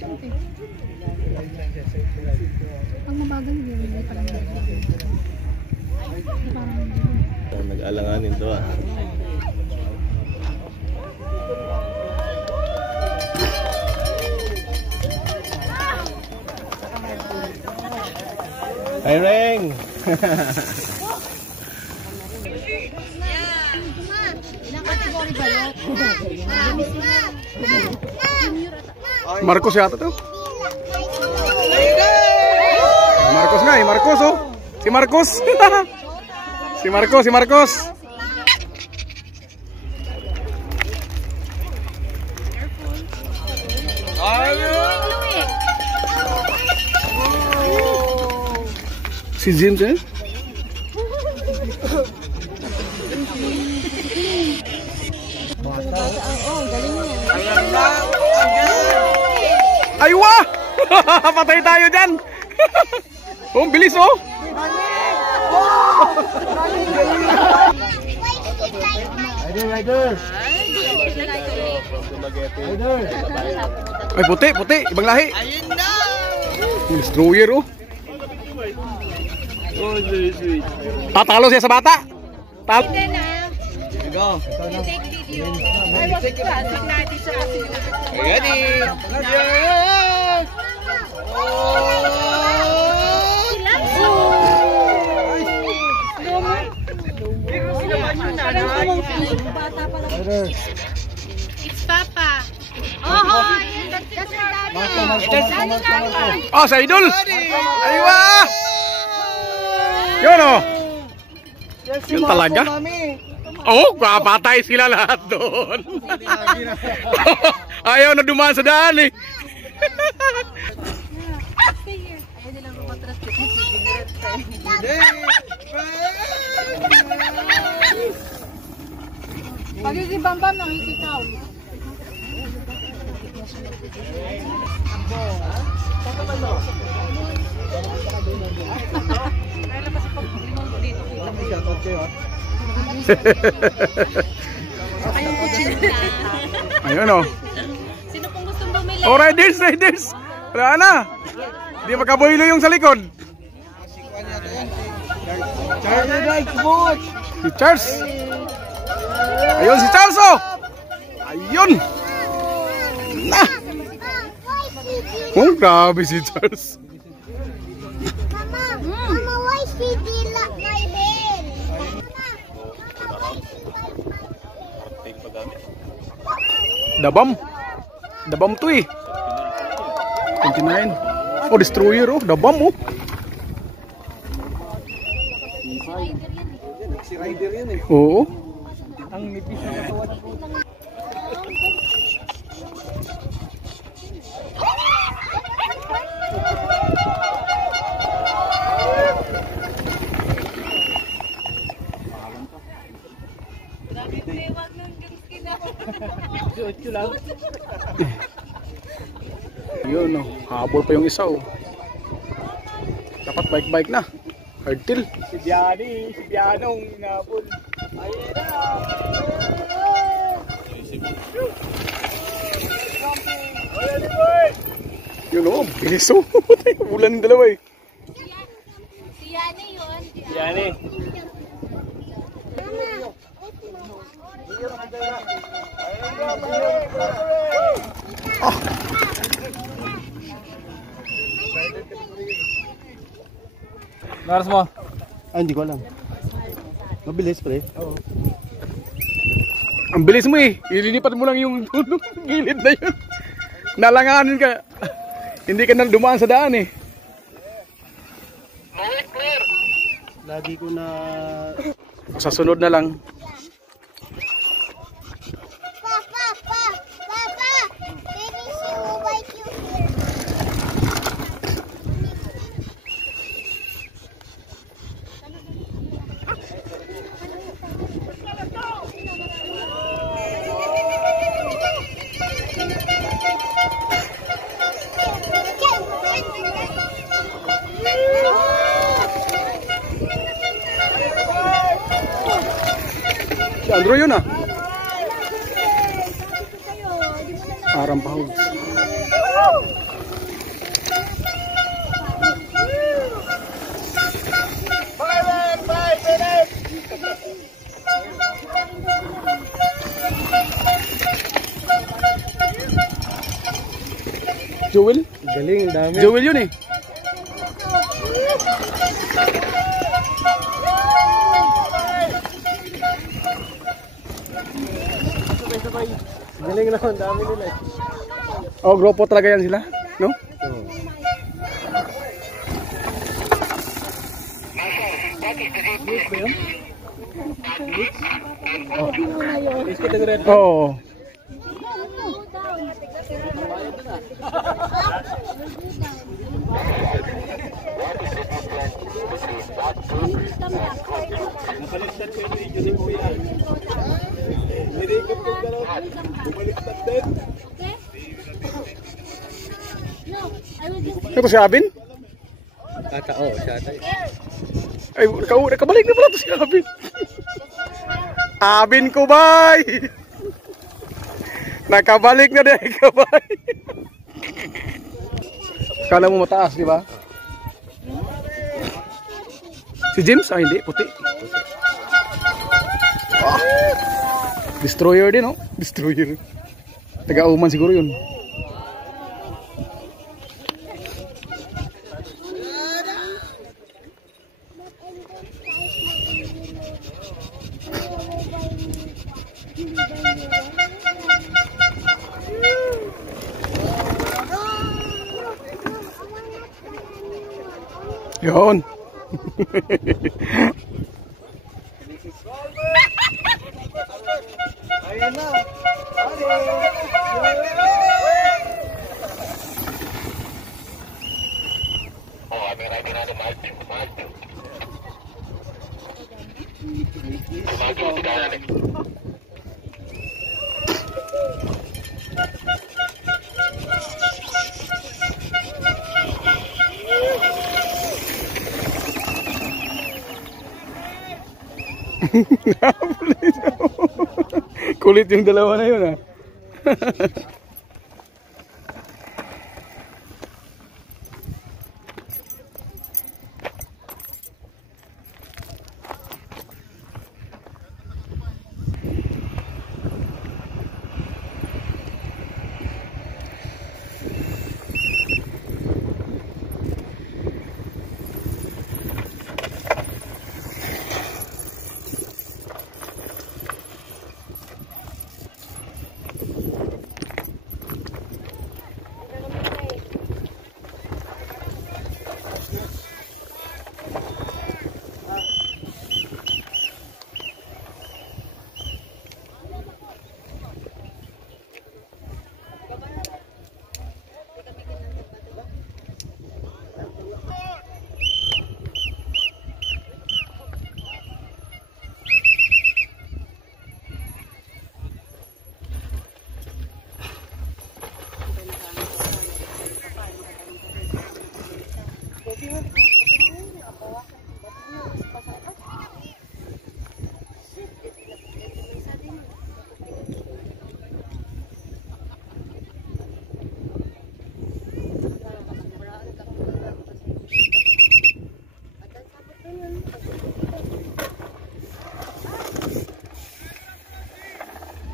Pag mabagal yun, hindi pa lang nag-alanganin to ah. Hi Reng! Marcos yata to. Marcos nga eh, Marcos oh. Si Marcos. Si Marcos, si Marcos. Si James eh? Ay wah! Patay tayo dyan! Oh, bilis oh! Rider! Ay puti, puti! Ibang lahi! Destroyer oh! Tatalo siya sa bata! Go! Ready! It's Papa. Oh, oh, sa idol! Aywa! Yun oh! Yun talaga? Oh, papatay sila lahat doon. Ayaw na dumaan sa daan eh. Pag yung si Bambam nakikitaw. Ayun oh. Sino pong gustong bumili? Oh, riders, riders. Wala na. Hindi makaboylo yung sa likod. Si Charles. Ayun si Charles oh. Ayun. Nah. Oh, grabe si Charles. Mama, why she did my hair? Dabam. Dabam to eh. 29. Oh, destroyer oh. Dabam oh. Si rider yan eh. Oo. Ang nipis na katawan. Yun oh, habol pa yung isa oh. Dapat bike-bike na. Hardtail. Si Bianong nabol. Ayun na. Yun oh, bilis oh. Bulan ng dalawa eh. Si Yani yun. Si Yani. Ah. Naras mo? Ah, hindi ko alam. Mabilis pre. Oo. Ang bilis mo eh. Ililipat mo lang yung gilid na yun. Nalanganin ka. Hindi ka na dumaan sa daan eh. Lagi ko na... Sa sunod na lang. Papa, baby, she will bite you here. Si Andrew yun ah. Aram pa Joel? Galing, ang dami. Joel yun eh. Galing na, ang dami nila eh. Oh, grupo talaga yan sila, no? Biscuit and red. Oo. Napaliktad ko yung video ni Kuya. Nirikot ko gano'n. Bumaliktad din. Ito si Abin? Ata, oo, siya ata. Ay, nakabalik na pala ito si Abin. Abin ko, bay! Nakabalik na din ka, bay! Kala mo mataas, di ba? Si James? Ah, hindi, puti. Ah, destroyer din, oh. Destroyer. Taga-uman siguro yun. Yun. Ayan na. Kulit yung dalawa na yun, ah.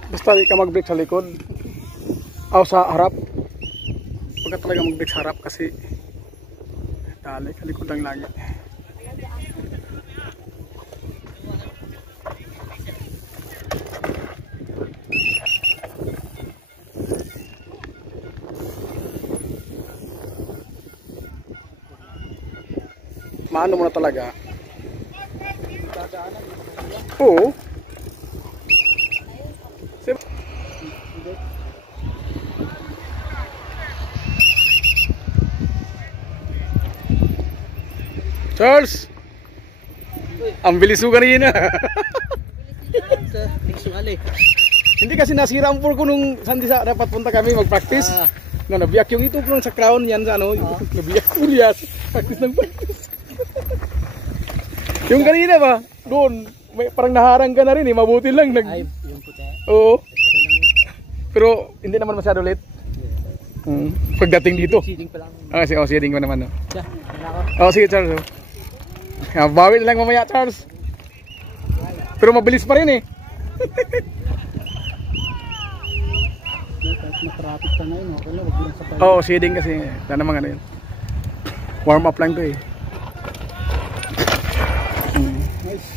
Basta di ka mag-brake sa likod o sa harap. Huwag ka talaga mag-brake sa harap kasi dali ka likod lang lagi. Maano mo na talaga. Oo. Charles! Ang bilis mo kanina. Hindi kasi nasira ang ko nung sandi sa dapat punta kami mag-practice. Na nabiyak yung ito sa crown yan sa ano. Nabiyak ko lias. Practice ng practice. Yung kanina ba? Doon. May, parang naharang ka na rin eh. Mabuti lang. Ay, yung puti. Oo. Okay lang yun. Pero hindi naman masyado late. Pagdating dito. Seeding pa lang. Ah, sige, seeding ko naman. No? Siya, wala ako. Oh, sige Charles. Bawi na lang mamaya, Charles. Pero mabilis pa rin eh. Kahit matraffic ka ngayon, okay na, wag lang sa pala. Oo, shading kasi. Wala namang ano yun. Warm up lang to eh. Nice.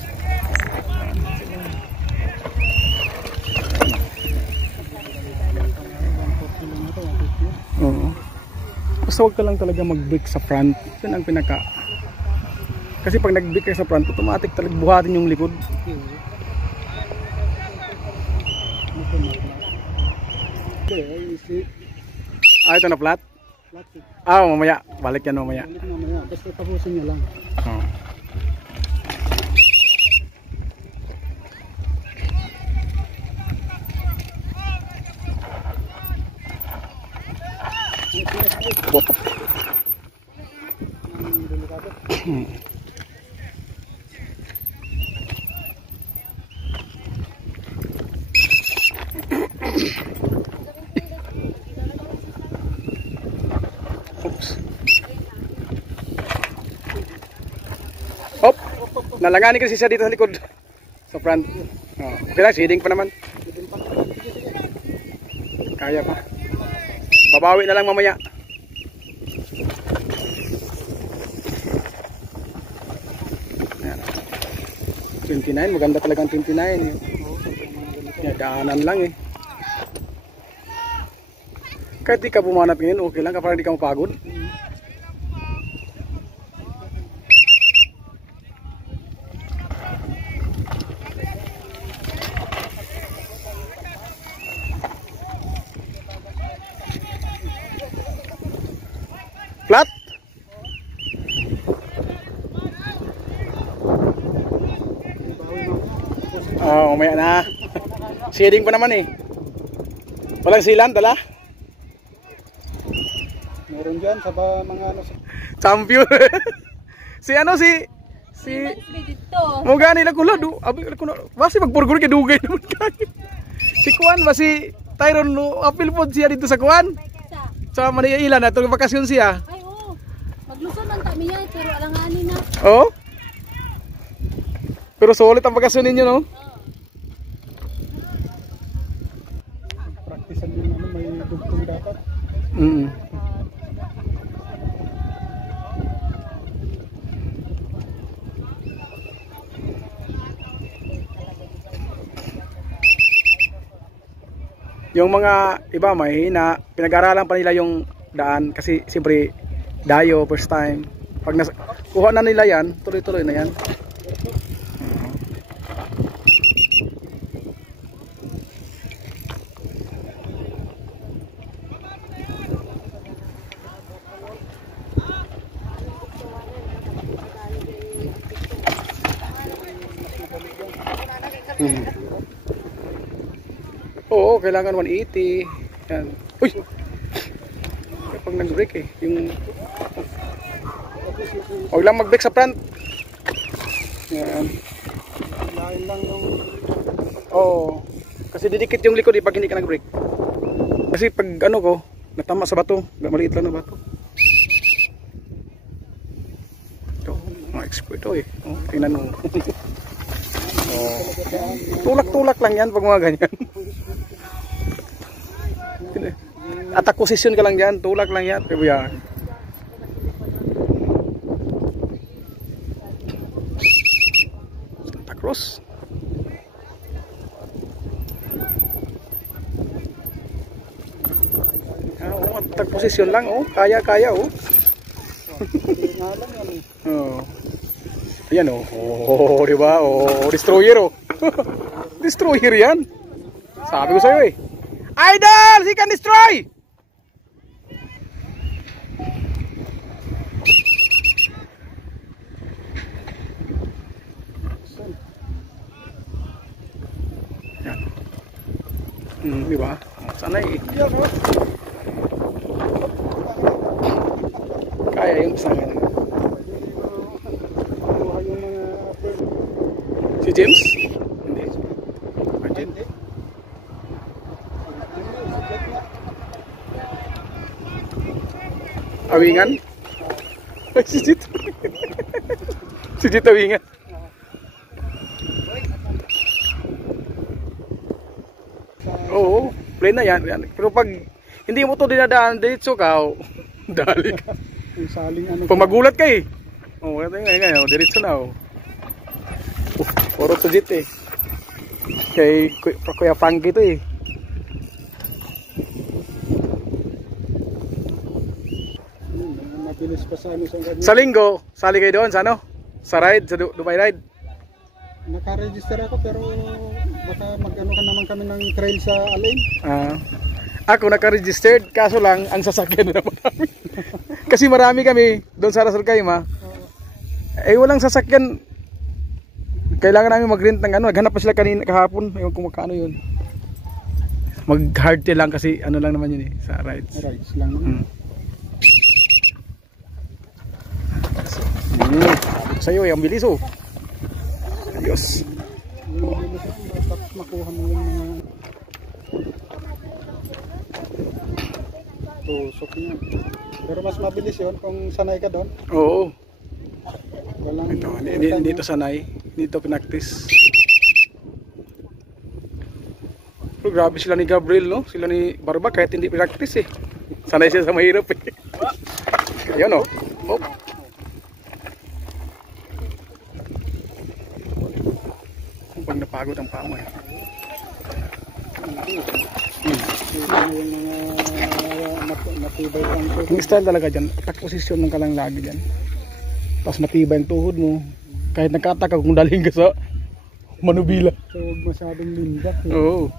Oo. Basta huwag ka lang talaga mag-brake sa front. Yun ang pinaka. Kasi pag nag-brake ka sa front, automatic talaga buhatin yung likod. Ito na flat? Plastic. Mamaya. Balik yan mamaya. Balik mamaya. Basta tapusin nyo lang. Oo. Oops. Hop. Nalanganin kasi siya dito sa likod. Sa front. Okay lang, shading pa naman. Kaya pa. Babawi na lang mamaya. Ayan. 29, maganda talagang 29. Daanan lang eh. Kahit di ka bumanat ngayon, okay lang, para di ka mapagod. Flat? Umaya na. Shading pa naman eh. Walang silan, dala? Meron dyan sa mga ano. Champion. Si Dito. mo gani lang kula do. Abi ko na. Basi magburgur kay dugay naman kay. Si Kuan ba si Tyron no apil pod siya dito sa Kuan. Sa Manila na tong bakasyon siya. Ay, oo. Magluson man tami yan, pero alanganin na. Oh? Pero solid ang bakasyon ninyo no? Practicean din ano, may dugtong dapat. Yung mga iba may na pinag-aralan pa nila yung daan kasi siyempre dayo first time. Pag kuha na nila yan, tuloy-tuloy na yan. Oo, kailangan 180. Yan. Uy! Pag nag-brake eh, yung huwag lang mag-brake sa front. Yan. Lain lang yung Oo. Kasi didikit yung likod eh pag hindi ka nag-brake. Kasi pag ano ko, natama sa bato, maliit lang na bato. Ito, mga expert to eh. Oh, tingnan mo. Oh. Tulak-tulak lang yan pag mga ganyan. Attack position ka lang dyan, tulak lang yan. Pero yan. Santa Cruz. Attack position lang, oh. Kaya, oh. Oh. Ayan, oh. Oh, diba? Oh, destroyer, oh. Destroyer yan. Sabi ko sa'yo, eh. Idol! He can destroy! Yan. Diba? Sana eh. Kaya yung pasangan. Si James? Hindi. Hindi. Awingan? Si Jit. Si Jit awingan. Oo, plain na yan. Pero pag hindi mo to dinadaan, diretso ka, dali ka. Yung saling ano. Pag magulat ka eh. Oo, ngayon, diretso na. Puro to jet eh. Kay Kuya Frankie to eh. Mabilis pa sa ano sa Sa linggo, sali kayo doon sa ano? Sa ride, sa Dubai ride. Naka-register ako pero baka mag-ano ka naman kami ng trail sa Alin. Ako naka-registered, kaso lang ang sasakyan na marami. Kasi marami kami doon sa Ras Al Khaimah. Eh walang sasakyan. Kailangan namin mag-rent ng ano, naghanap pa sila kanina kahapon, ewan kung magkano yun. Mag-hardtail lang kasi ano lang naman yun eh, sa rides. Rides lang naman. Sa'yo eh, ang bilis oh. Ayos. Yung mabilis ako, tapos makuha mo yung mga tusok niya. Pero mas mabilis yun kung sanay ka doon. Oo. Walang Ito, dito sanay, dito pinaktis. Pero grabe sila ni Gabriel, no? Sila ni Barba kahit hindi pinaktis eh. Sanay siya sa mahirap eh. Ayun oh. Oh. Pag napagod ang paa mo eh. yung mga matibay lang ito. Yung style talaga dyan, attack position lang ka lang lagi dyan. Tapos matibay ang tuhod mo. Kahit nagkataka kung daling ka sa manubila. So huwag masyadong lindak. Eh. Oo.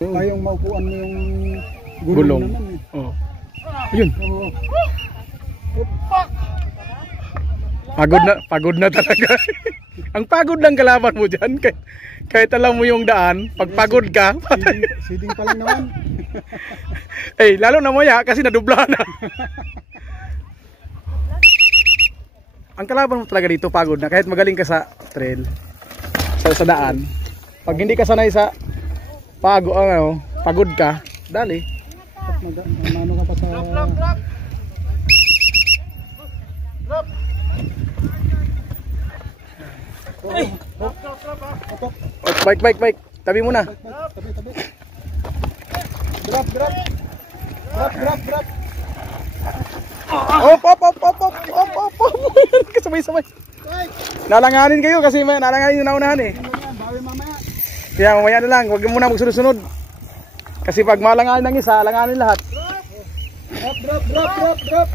Kayong maupuan mo yung Gulong. naman eh. Oo. Ayun. Oo. Pagod na talaga. Ang pagod lang kalaban mo dyan. Kahit alam mo yung daan, pag pagod ka, Siding pa lang naman. eh, lalo na maya kasi nadubla na. Ang kalaban mo talaga dito, pagod na. Kahit magaling ka sa trail, sa daan. Pag hindi ka sanay sa pagod ka, dali. Ano ka pa sa... Bike. Tabi mo na. Tabi. Drop. Op. Sabay. Nalanganin kayo kasi nalanganin yung naunahan eh. Bawi mamaya. Kaya mamaya na lang, huwag mo na magsunod-sunod. Kasi pag malanganin ng isa, langanin lahat. Drop.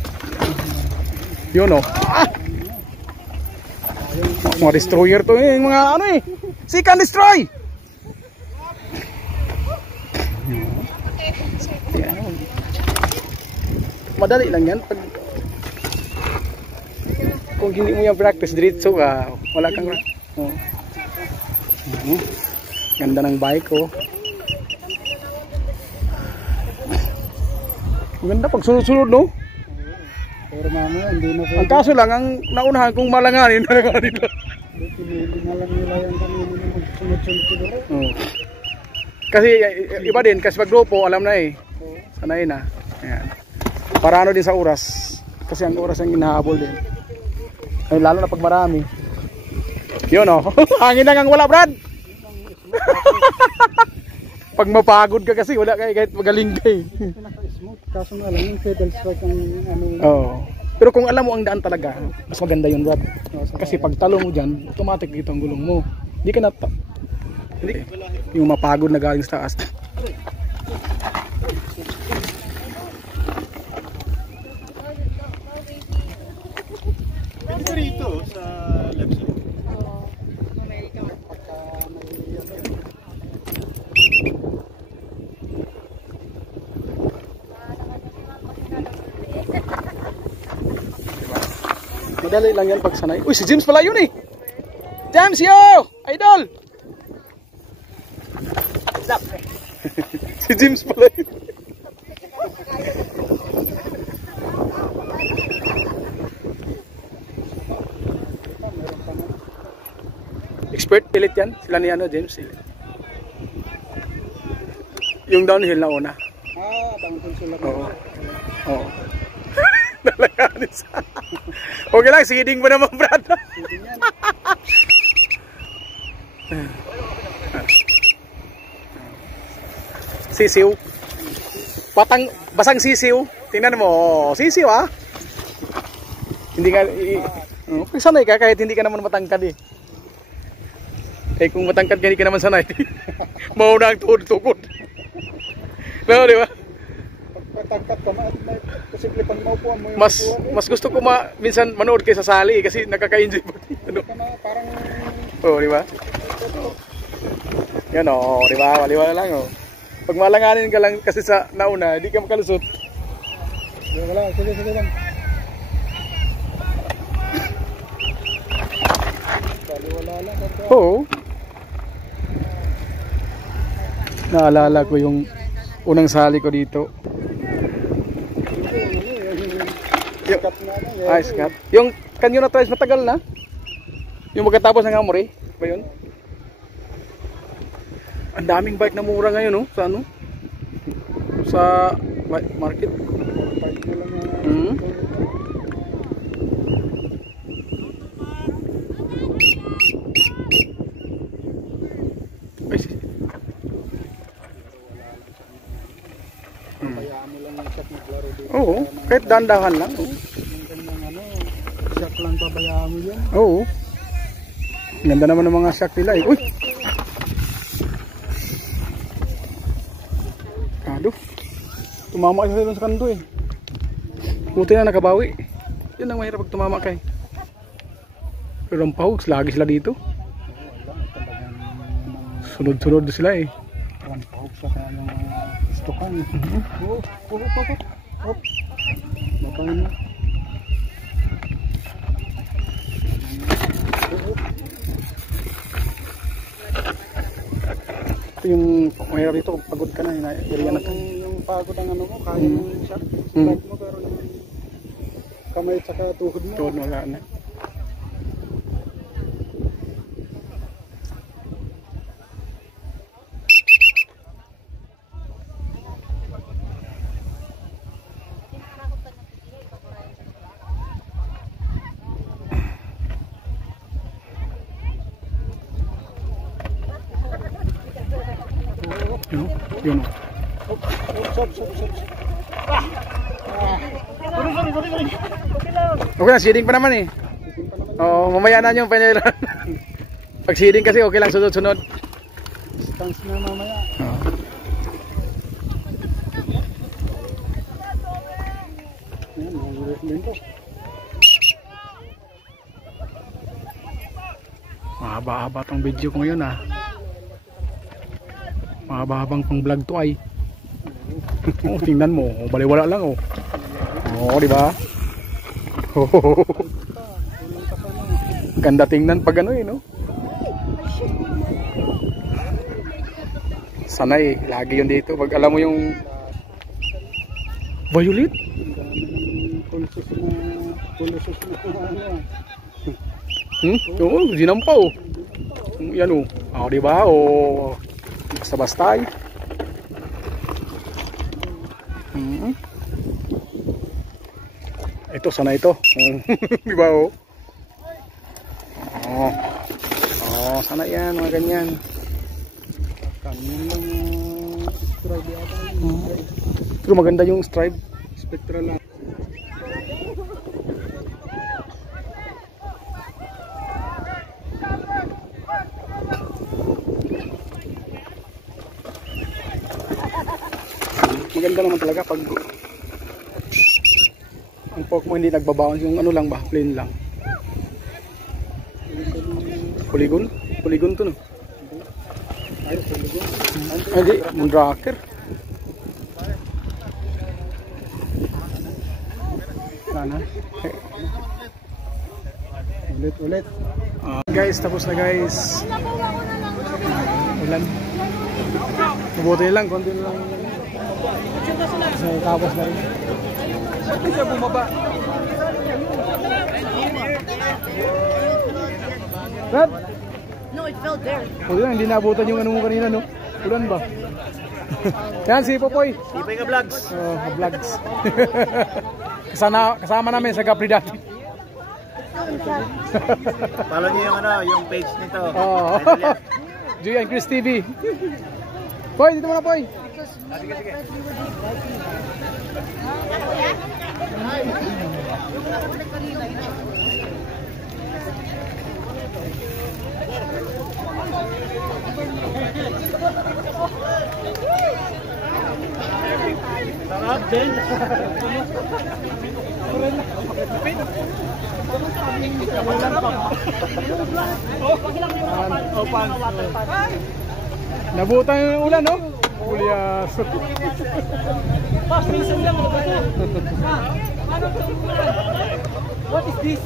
Yun o. Mga destroyer to eh, mga ano eh. Seek and destroy. Madali lang yan pag kung hindi mo yung practice diretso ka, wala kang ganda ng bike ko. Maganda pag sunod-sunod no. Pero mamaya hindi na Ang kaso lang ang naunahan kung malanganin lang. Pinili na lang nila yung kanina na magsunod-sunod siguro. Kasi iba din kasi pag grupo alam na eh. Sanay na. Ayan. Para ano din sa oras. Kasi ang oras ang hinahabol din. Ay, lalo na pag marami. Yun o. Hangin lang ang wala, Brad. Pag mapagod ka kasi wala kayo kahit magaling ka eh. Pinaka-smooth. Kaso na lang yung pedal strike ang ano. Oo. Pero kung alam mo ang daan talaga, mas maganda yun, Brad. Kasi pag talo mo dyan, automatic dito ang gulong mo. Hindi ka na... Hindi. Yung mapagod na galing sa taas. Rito sa left side. Madali lang yan pag sanay. Uy, si James pala yun eh. James, yo! Idol! Si James pala yun. Expert elite yan. Sila ni ano, James elite. Yung downhill na una. Bang konsulat. Oo. Nalaganin sa... Okay lang, seeding mo naman, Brad. Sisiw. Basang sisiw. Tingnan mo. Sisiw ah. Hindi ka... sanay ka kahit hindi ka naman matangkad eh. Eh kung matangkad ka, hindi ka naman sanay. Mauna ang tuhod-tukod. No, di ba? Pagtangkat ka, posible pang maupuan mo yung Mas gusto ko minsan manood kayo sa sali kasi nakaka-enjoy mo. Ano? parang Oh, di ba? Yan oh, di ba? Waliwala lang oh. Pag malanganin ka lang kasi sa nauna, hindi ka makalusot. wala, sige lang. Wala lang. Oo. Naalala ko yung unang sali ko dito. Ice cut. Yung kanyo na tries matagal na. Yung magkatapos ng Amory, ba yun? Ang daming bike na mura ngayon, no? Sa ano? Sa market. Oo, kahit dandahan lang. Shock lang pabayaan mo yan. Oo. Ganda naman ng mga shock nila eh. Uy! Kado. Tumama kasi doon sa kanto eh. Buti na nakabawi. Yan ang mahirap pag tumama kay. Pero ang pahugs, lagi sila dito. Sunod-sunod sila eh. Ang pahugs sa kanyang stokan. Hop. Bapain mo. Ito yung mahirap dito, pagod ka na, area na ito. Yung pagod ang ano mo, kaya yung shock. Strike mo, pero yung kamay at saka tuhod mo. Tuhod wala na. Yun. Okay lang, seeding pa naman eh. Oo, mamaya na yung panyalan. Pag seeding kasi okay lang sunod-sunod. Stance na mamaya. Yan, mga din po. Mahaba-haba tong video ko ngayon ah. Mahaba-habang pang vlog to ay. Oh, tingnan mo, baliwala lang oh. Oh, di ba? Ganda tingnan pag ano eh, no? Sanay, lagi yun dito. Pag alam mo yung violet? Pulsos na ano. Oo, ginampaw. Yan oh. Oh, di ba? Oh. Basta-basta eh. Ito, sana ito. Di ba oh? Oh, sana yan, mga ganyan. Kanyan lang stripe yata. Pero maganda yung stripe. Spectral lang. Maganda naman talaga pag ang pork mo hindi nagbabaon, yung ano lang ba, plain lang. Polygon? Polygon to no? Ay, polygon. Hindi, Moonraker. Sana. Ulit. Guys, tapos na guys. Ulan. Mabuti lang, konti na lang. Kasi tapos na rin. Bakit siya bumaba? Brad? No, it fell there. Pwede lang, hindi naabutan yung ano mo kanina, no? Ulan ba? Yan, si Popoy. Ipay ka vlogs. Vlogs. Kasama namin sa Capri dati. Follow niyo yung yung page nito. Julian Chris TV. Poy, dito mo na, Poy. because me and my friends, we would eat Viking. Sarap din. Nabutan yung ulan, no? Pulyas. What is this?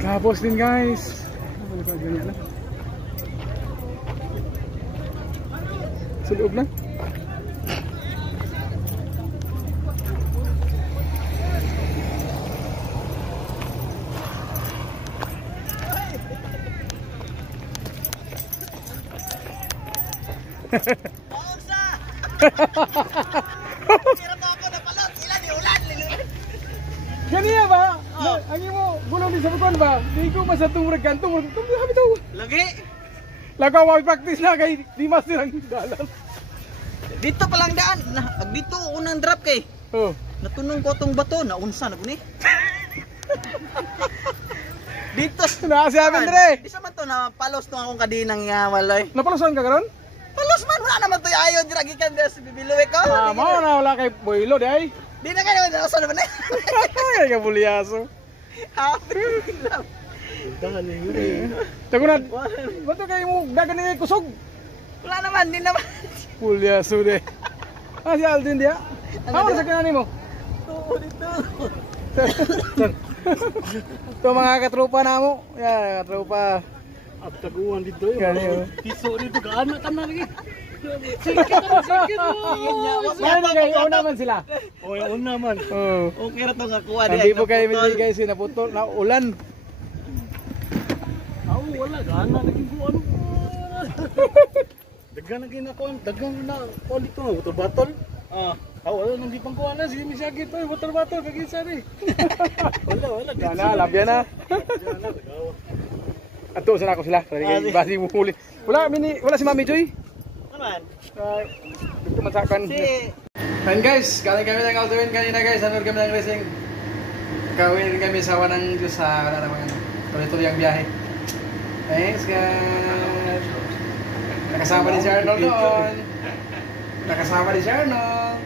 Tapos din guys. Ganyan na. Sa loob lang. Ganyan ba? Ang imo gulong din sa buton ba? Di ko masatong regkantong. Habi to. Lagi. Lagaw wa practice na kay di mas nilang dalan. Dito pa lang daan. Dito unang drop kay. Oh. Natunong ko tong bato na unsa na guni. Dito Na si Aben dire. Isa man to na palos to akong kadinang walay. Napalusan ka karon? Palos man wala naman to ayo dira gikan sa bibiluwe ko. Ah, mao na wala kay boylo di ay. Di na kayo na usa naman. Ay ka bulyaso. Tago na. Bato kay mo dagan ni kusog. Wala naman, di naman. Bulyaso de. Ah si Aldin dia. Ano sa kanani mo? Ito mga katropa na mo. Yan, katropa. At taguan dito yun. Yan yun. Piso dito, gaano tam na lagi. Ano kayo? Una man sila. O, yun naman. Oh. Okay ra to nga kuha Hindi po kayo guys, naputol na ulan. Ako, wala. Gaano naging kuhan. Dagan na ginakuhan. Dagan na kuhan dito. Batol-batol. Wala nang di pang kuhan na. Sige, misagit. Batol-batol. Kagisari. Wala. Yan na, labyan na. Ato sana ako sila. Basi mo huli. Wala si Mami Joy. Naman. Dito masakan. And guys, galing kami ng Altuin kanina guys. Ano kami ng racing. Kawin kami sa Wanang Diyos sa wala naman. Tuloy-tuloy ang biyahe. Thanks guys. Nakasama ni si Arnold doon. Nakasama ni si Arnold.